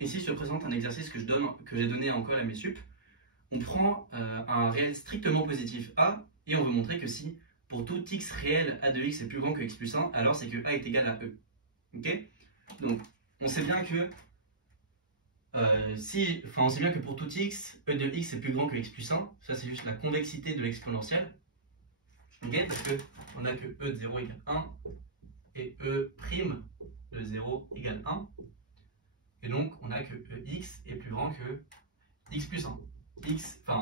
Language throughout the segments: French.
ici se présente un exercice que j'ai donné en colle à mes sup. On prend un réel strictement positif A et on veut montrer que si pour tout x réel a de x est plus grand que x plus 1, alors c'est que A est égal à E. Ok? Donc on sait bien que on sait bien que pour tout x, E de x est plus grand que x plus 1. Ça c'est juste la convexité de l'exponentielle. Ok? Parce qu'on a que E de 0 égale 1 et E' de 0 égale 1. Et donc on a que Ex est plus grand que x plus 1.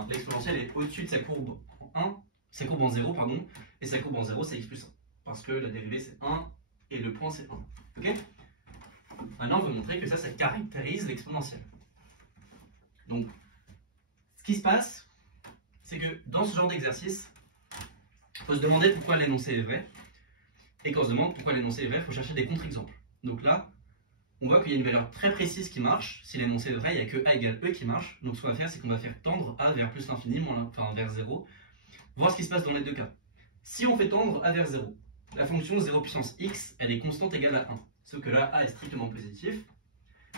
L'exponentielle est au-dessus de sa courbe en 0, pardon, et sa courbe en 0 c'est x plus 1. Parce que la dérivée c'est 1 et le point c'est 1. Ok? Maintenant on veut montrer que ça caractérise l'exponentielle. Donc ce qui se passe, c'est que dans ce genre d'exercice, il faut se demander pourquoi l'énoncé est vrai. Et quand on se demande pourquoi l'énoncé est vrai, il faut chercher des contre-exemples. Donc là, on voit qu'il y a une valeur très précise qui marche. Si l'énoncé est vrai, il n'y a que A égale E qui marche. Donc ce qu'on va faire, c'est qu'on va faire tendre A vers plus l'infini, vers 0. Voir ce qui se passe dans les deux cas. Si on fait tendre A vers 0, la fonction 0 puissance x, elle est constante égale à 1. Sauf que là, A est strictement positif.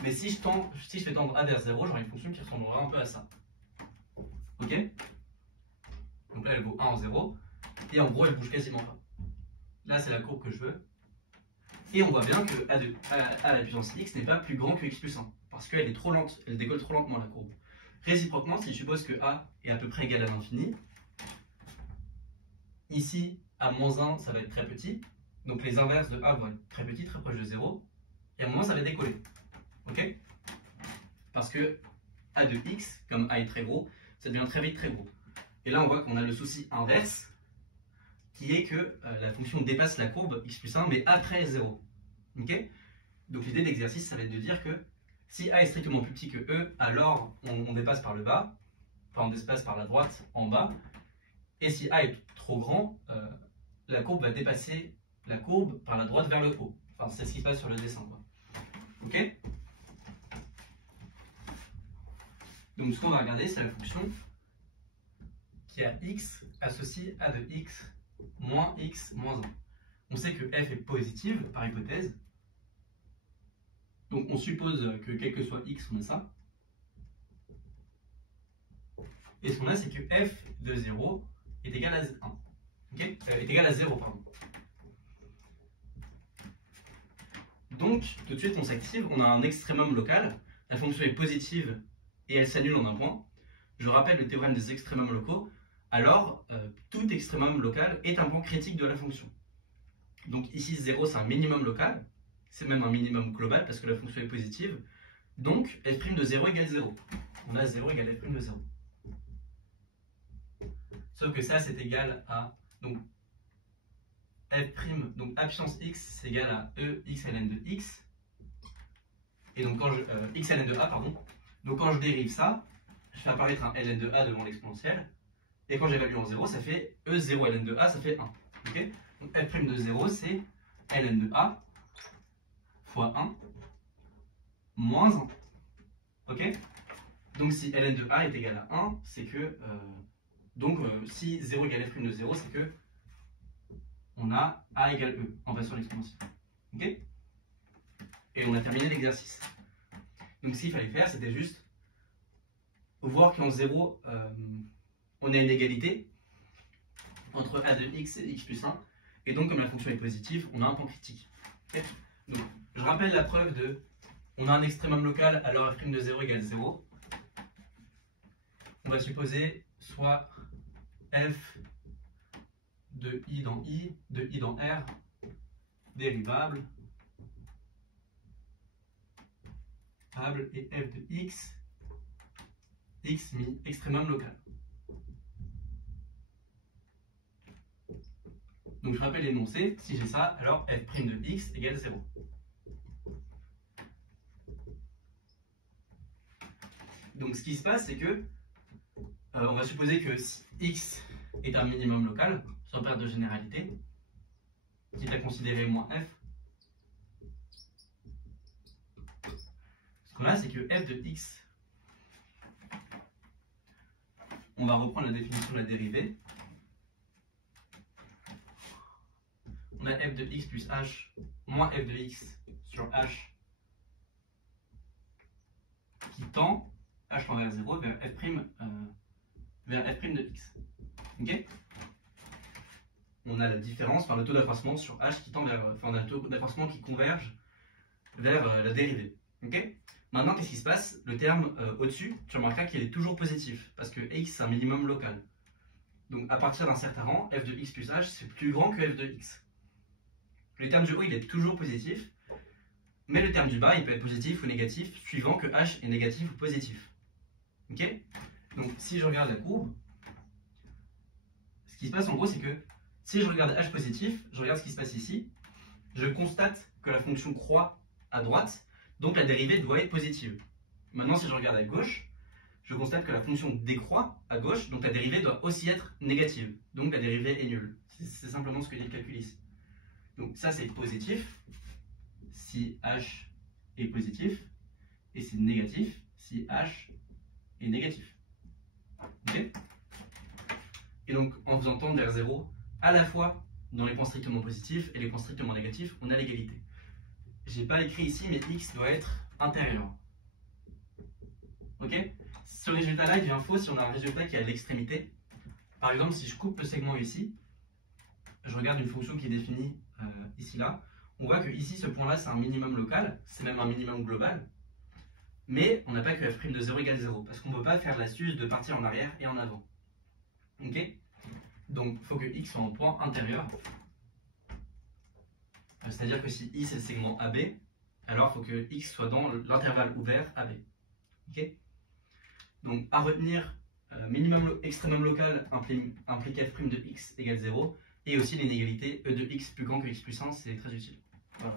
Mais si je fais tendre A vers 0, j'aurai une fonction qui ressemblera un peu à ça. Ok? Donc là, elle vaut 1 en 0. Et en gros, elle bouge quasiment pas. Là, c'est la courbe que je veux. Et on voit bien que A la puissance x n'est pas plus grand que x plus 1. Parce qu'elle est trop lente, elle décolle trop lentement la courbe. Réciproquement, si je suppose que A est à peu près égal à l'infini, ici, A moins 1, ça va être très petit. Donc les inverses de A vont être très petits, très proches de 0. Et à un moment, ça va décoller. Ok? Parce que A de x, comme A est très gros, ça devient très vite très gros. Et là, on voit qu'on a le souci inverse, qui est que la fonction dépasse la courbe x plus 1, mais après 0. Okay? Donc l'idée de l'exercice, ça va être de dire que si A est strictement plus petit que E, alors on dépasse par le bas, enfin on dépasse par la droite en bas, et si A est trop grand, la courbe va dépasser la courbe par la droite vers le haut. Enfin c'est ce qui se passe sur le dessin, quoi. Ok? Donc ce qu'on va regarder, c'est la fonction qui a x associé A de x moins 1. On sait que f est positive par hypothèse. Donc on suppose que quel que soit x, on a ça. Et ce qu'on a, c'est que f de 0 est égal à 1. Okay? Est égal à 0, pardon. Donc, tout de suite, on s'active. On a un extrémum local. La fonction est positive et elle s'annule en un point. Je rappelle le théorème des extrémums locaux. Alors, tout extrémum local est un point critique de la fonction. Donc ici, 0, c'est un minimum local. C'est même un minimum global parce que la fonction est positive. Donc, f' de 0 égale 0. On a 0 égale f' de 0. Sauf que ça, c'est égal à... Donc, f', donc a puissance x, c'est égal à e x ln de x. Et donc, quand je... x ln de a, pardon. Donc, quand je dérive ça, je fais apparaître un ln de a devant l'exponentielle. Et quand j'évalue en 0, ça fait e0 ln de a, ça fait 1. Okay? Donc, f' de 0, c'est ln de a fois 1 moins 1. Ok? Donc si ln de a est égal à 1, c'est que... si 0 égale f' de 0, c'est que on a a égale e en passant l'exponentielle. Ok? Et on a terminé l'exercice. Donc ce qu'il fallait faire, c'était juste voir qu'en 0, on a une égalité entre a de x et x plus 1. Et donc comme la fonction est positive, on a un point critique. Okay? Donc, je rappelle la preuve de on a un extrémum local, alors f' de 0 égale 0. On va supposer soit f de i dans R, dérivable, et f de x mis extrémum local. Donc je rappelle l'énoncé, si j'ai ça, alors f' de x égale 0. Donc ce qui se passe, c'est que on va supposer que si x est un minimum local, sans perte de généralité, quitte à considérer moins f. Ce qu'on a, c'est que f de x, on va reprendre la définition de la dérivée. On a f de x plus h moins f de x sur h qui tend, h tend vers 0, vers f', vers f' de x. Ok? On a la différence, enfin le taux d'accroissement sur h qui tend vers, enfin on a le taux d'accroissement qui converge vers la dérivée. Ok? Maintenant, qu'est-ce qui se passe? Le terme au-dessus, tu remarqueras qu'il est toujours positif, parce que x c'est un minimum local. Donc à partir d'un certain rang, f de x plus h, c'est plus grand que f de x. Le terme du haut, il est toujours positif, mais le terme du bas, il peut être positif ou négatif, suivant que h est négatif ou positif. Ok? Donc si je regarde la courbe, ce qui se passe en gros, c'est que si je regarde h positif, je regarde ce qui se passe ici, je constate que la fonction croît à droite, donc la dérivée doit être positive. Maintenant, si je regarde à gauche, je constate que la fonction décroît à gauche, donc la dérivée doit aussi être négative. Donc la dérivée est nulle. C'est simplement ce que dit le calcul ici. Donc ça c'est positif si h est positif, et c'est négatif si h est négatif. Okay? Et donc en faisant tendre vers 0, à la fois dans les points strictement positifs et les points strictement négatifs, on a l'égalité. J'ai pas écrit ici, mais x doit être intérieur. Ok? Ce résultat-là, il devient faux si on a un résultat qui est à l'extrémité. Par exemple, si je coupe le segment ici, je regarde une fonction qui est définie ici, là, on voit que ici, ce point-là, c'est un minimum local, c'est même un minimum global, mais on n'a pas que f' de 0 égale 0, parce qu'on ne peut pas faire l'astuce de partir en arrière et en avant. Ok? Donc, il faut que x soit en point intérieur. C'est-à-dire que si I c'est le segment AB, alors il faut que x soit dans l'intervalle ouvert AB. Ok? Donc à retenir, minimum extrémum local implique f' de x égale 0, et aussi l'inégalité e de x plus grand que x plus 1, c'est très utile. Voilà.